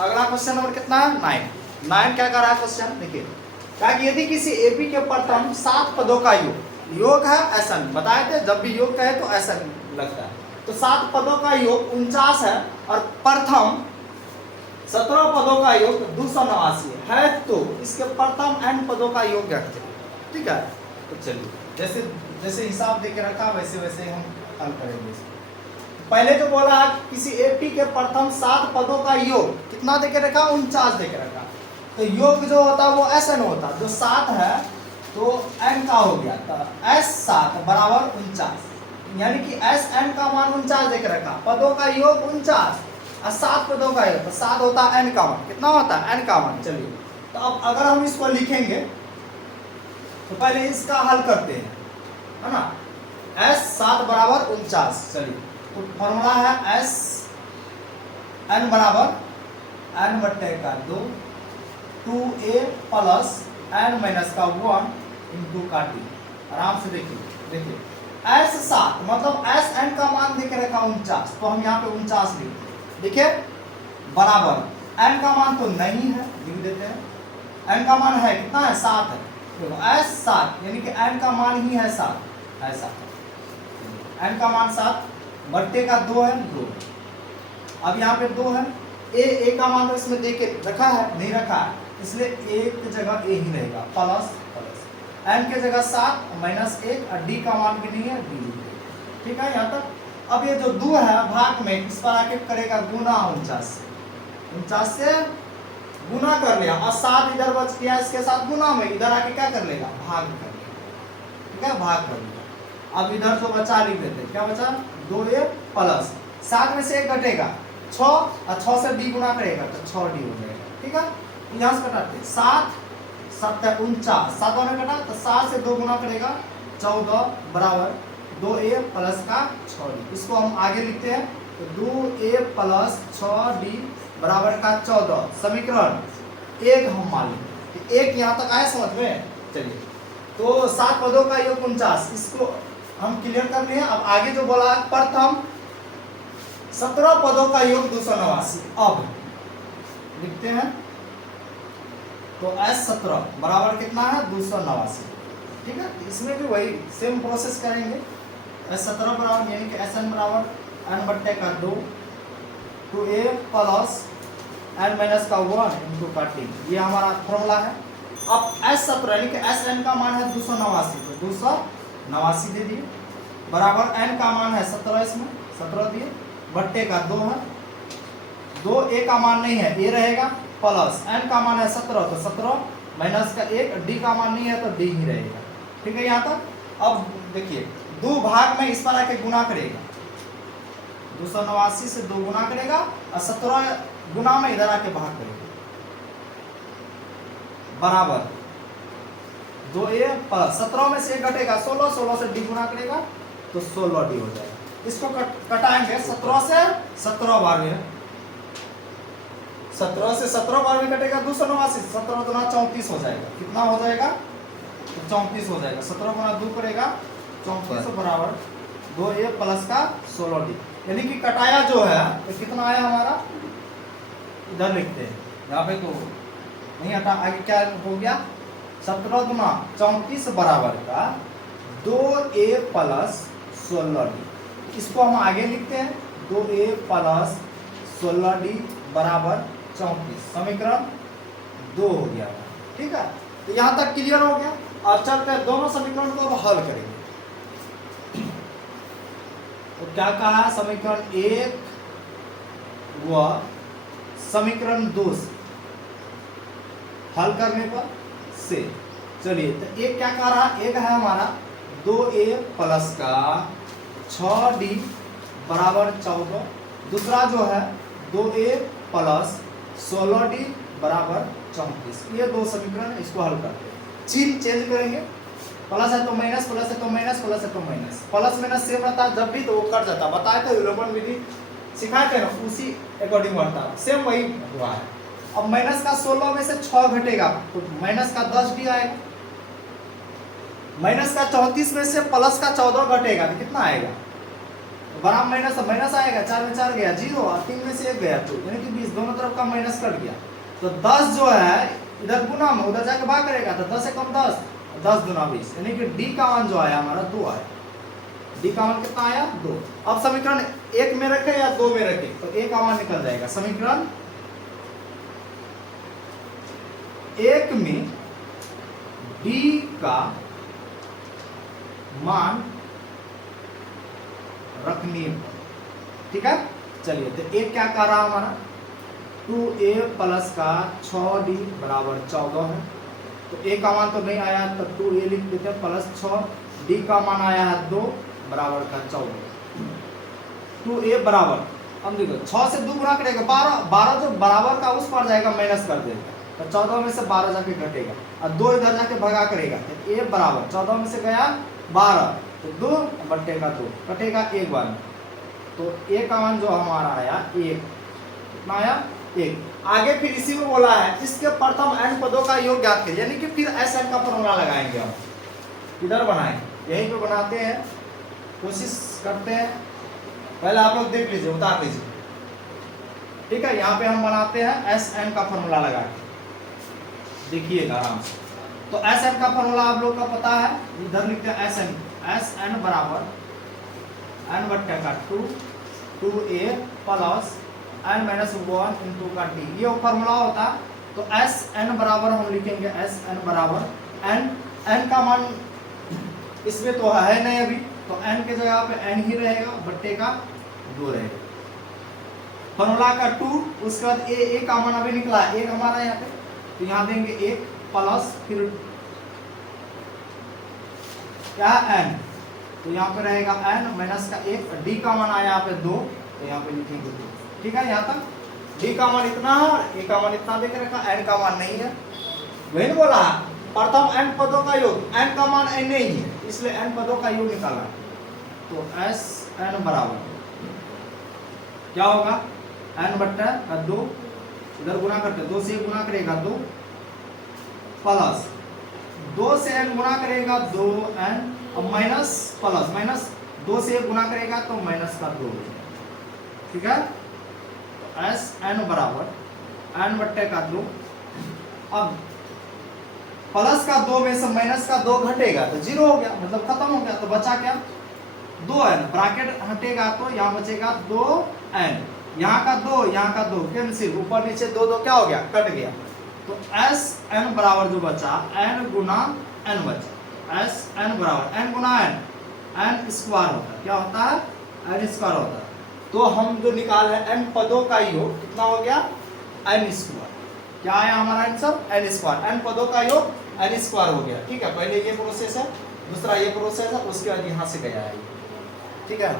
तो अगला question number कितना है 9 क्या कर रहा है क्वेश्चन देखिए, क्या कि यदि किसी एपी के प्रथम 7 पदों का योग है SN, बताए थे जब भी योग कहे तो SN लगता है, तो 7 पदों का योग 49 है और प्रथम 17 पदों का योग 289 है, तो इसके प्रथम n पदों का योग ज्ञात करें। ठीक है, तो चलिए जैसे जैसे हिसाब देके रखा वैसे वैसे हम हल करेंगे। पहले जो बोला है किसी एपी के प्रथम 7 पदों का योग कितना देके रखा 49 देके रखा, तो योग जो होता है वो SN होता, जो 7 है तो n का हो गया, तो S7 बराबर 49, यानी कि SN का मान 49 देके रखा, पदों का योग 49 और 7 पदों का योग, तो 7 होता है n का मान, कितना होता है n का मान। चलिए तो अब अगर हम इसको लिखेंगे तो पहले इसका हल करते हैं, है ना, S7 बराबर 49, चलिए तो फॉर्मूला है SN बराबर n बट्टे का 2 2a प्लस n माइनस का 1 इंटू का t। आराम से देखिए S7 मतलब SN का मान देके रखा 49, तो हम यहाँ पे 49 लिखते हैं, देखिए बराबर n का मान तो नहीं है, लिख देते हैं, n का मान है कितना है 7 है, तो S7 यानी कि n का मान ही है 7, ऐसा n का मान 7 बट्टे का 2 है 2, अब यहाँ पे 2 है, a का मान तो इसमें देके रखा है नहीं रखा है, इसलिए एक जगह a ही रहेगा, प्लस n के जगह 7 माइनस 1 और d का मान भी नहीं है d। ठीक है यहाँ तक। अब ये जो 2 है भाग में इस पर आके करेगा गुना 49 से गुना कर लिया और 7 इधर बच गया, इसके साथ गुना में इधर आके क्या कर लेगा भाग कर लेगा। ठीक है, भाग कर लिया। अब इधर जो बचा लिख देते, क्या बचा 2a प्लस 7 में से 1 घटेगा 6 और 6 से d गुना करेगा तो 6d हो जाएगा। ठीक है, यहाँ से घटाते 7 7 49, 7 में घटा तो 7 से 2 गुना करेगा 14 बराबर 2a प्लस का 6d। इसको हम आगे लिखते हैं तो 2a प्लस 6d बराबर का 14, समीकरण 1 हम मान लेंगे, 1 यहाँ तक आया समझ में। चलिए तो 7 पदों का योग 49, इसको हम क्लियर कर लिए। अब आगे जो बोला प्रथम 17 पदों का योग 289, अब लिखते हैं तो S17 बराबर कितना है 289। ठीक है, इसमें भी वही सेम प्रोसेस करेंगे, S17 बराबर यानी कि SN बराबर n बट्टे का 2 2a प्लस n माइनस का 1 इंटू का t, ये हमारा फॉर्मूला है। अब S17 यानी कि SN का मान है 289, तो 289 दे दिए बराबर n का मान है 17, इसमें 17 दिए बट्टे का 2 है, 2a का मान नहीं है a रहेगा, प्लस n का मान है 17 तो 17 माइनस का 1, d का मान नहीं है तो d ही रहेगा। ठीक है यहाँ तक। अब देखिए 2 भाग में इस पर आके गुना करेगा, 289 से 2 गुना करेगा और 17 गुना में इधर आके भाग करेगा बराबर 2a प्लस 17 में से 1 घटेगा 16, 16 से d गुना करेगा तो 16d हो जाएगा। इसको कटाएंगे 17 से 17 बार में, 17 से 17 बार में कटेगा 289, 17 गुना 34 हो जाएगा, कितना हो जाएगा तो 34 हो जाएगा, 17 गुना 2 करेगा 34 बराबर 2a प्लस का 16d, यानी कि कटाया जो है तो कितना आया हमारा, इधर लिखते हैं यहाँ पे तो नहीं हटा, आगे क्या हो गया 17 गुना 34 बराबर का 2a प्लस 16d, इसको हम आगे लिखते हैं 2a प्लस 16d बराबर 34, समीकरण 2 हो गया। ठीक है, तो यहाँ तक क्लियर हो गया। और चलते हैं दोनों समीकरण को अब हल करेंगे। तो क्या कहा, समीकरण 1 व समीकरण 2 से हल करने पर से, चलिए तो एक क्या कह रहा है, एक है हमारा 2a प्लस का 6d बराबर 14, दूसरा जो है 2a प्लस 16d बराबर 34, ये 2 समीकरण इसको हल करते हैं। चिन्ह चेंज करेंगे, प्लस है तो माइनस, प्लस है तो माइनस, प्लस है तो माइनस, प्लस माइनस सेम रहता है जब भी तो वो कट जाता है, बताए थे विलोपन विधि सिखाए थे ना, उसी अकॉर्डिंग बढ़ता है, सेम वही हुआ है। अब माइनस का 16 में से 6 घटेगा तो माइनस का 10d आएगा, माइनस का 34 में से प्लस का 14 घटेगा तो कितना आएगा बराबर माइनस माइनस आएगा, 4 में 4 गया 0 और 3 में से 1 गया 2, यानी कि 20 दोनों तरफ का माइनस कट गया। तो 10 जो है इधर गुना में उधर जाके भाग करेगा, तो 10 से कम 10, 10 दूना 20, यानी कि डी का मान जो आया हमारा 2 आया। डी का मान कितना आया 2। अब समीकरण 1 में रखे या 2 में रखे तो ए का मान निकल जाएगा। समीकरण 1 में डी का मान रखने पर, ठीक है। चलिए तो एक क्या कह रहा हमारा 2a प्लस का 6d बराबर 14 है। तो a का मान तो नहीं आया तो 2a लिख देते हैं प्लस 6, d का मान आया है 2 बराबर का 14। 2a बराबर, अब देखो 6 से 2 गुना करेगा 12, 12 जो बराबर का उस पर जाएगा माइनस कर देगा, तो 14 में से 12 जाके घटेगा और 2 इधर जाके भगा करेगा, तो a बराबर 14 में से गया 12, तो 2 बटेगा 2 कटेगा एक बार में। तो a का मान जो हमारा आया 1, कितना आया 1। आगे फिर इसी में बोला है इसके प्रथम n पदों का योग ज्ञात करिए, यानी कि फिर Sn का फॉर्मूला लगाएंगे हम। किधर बनाएंगे, यहीं पे बनाते हैं, कोशिश करते हैं। पहले आप लोग देख लीजिए, उतार लीजिए, ठीक है। यहाँ पे हम बनाते हैं Sn का फॉर्मूला लगा के, देखिएगा आराम से। तो Sn का फॉर्मूला आप लोग का पता है, इधर लिखते हैं Sn बराबर n बट्टे का 2, 2a plus n minus 1 into का d, ये फॉर्मूला होता है। तो Sn बराबर हम लिखेंगे Sn बराबर n का मान इसमें तो है नहीं अभी, तो n के जगह पे n ही रहेगा, बट्टे का 2 रहेगा। फॉर्मूला का 2, उसके बाद a का मान अभी निकला है 1 हमारा यहाँ पे, तो यहाँ देंगे 1 प्लस फिर क्या n, तो यहाँ पे रहेगा n माइनस का 1, d का मान आया यहाँ पे 2, तो यहाँ पे लिखेंगे 2, ठीक है। यहाँ तक d का मान इतना है और a का मान इतना देख रखा, n का मान नहीं है। वही बोला प्रथम n पदों का योग, n का मान n नहीं है इसलिए n पदों का योग निकाला। तो Sn बराबर क्या होगा n बट्टा 2, इधर गुना करते 2 से गुना करेगा 2 प्लस 2 से n गुना करेगा 2n, अब माइनस प्लस माइनस 2 से गुना करेगा तो माइनस का 2, ठीक है। तो Sn बराबर n बट्टे का 2, अब प्लस का 2 में से माइनस का 2 घटेगा तो 0 हो गया, मतलब खत्म हो गया। तो बचा क्या 2n, ब्रैकेट हटेगा तो यहाँ बचेगा 2n, यहाँ का 2 यहाँ का 2 कैंसिल, ऊपर नीचे 2 2 क्या हो गया कट गया। तो Sn बराबर जो बचा n गुना n बचा, Sn बराबर n गुना n स्क्वायर होता है, क्या होता है n स्क्वायर होता है। तो हम जो निकाल है n पदों का योग कितना हो गया n स्क्वायर, क्या आया हमारा आंसर n स्क्वायर, n पदों का योग n स्क्वायर हो गया, ठीक है। पहले ये प्रोसेस है, दूसरा ये प्रोसेस है, उसके बाद यहाँ से गया है, ठीक है।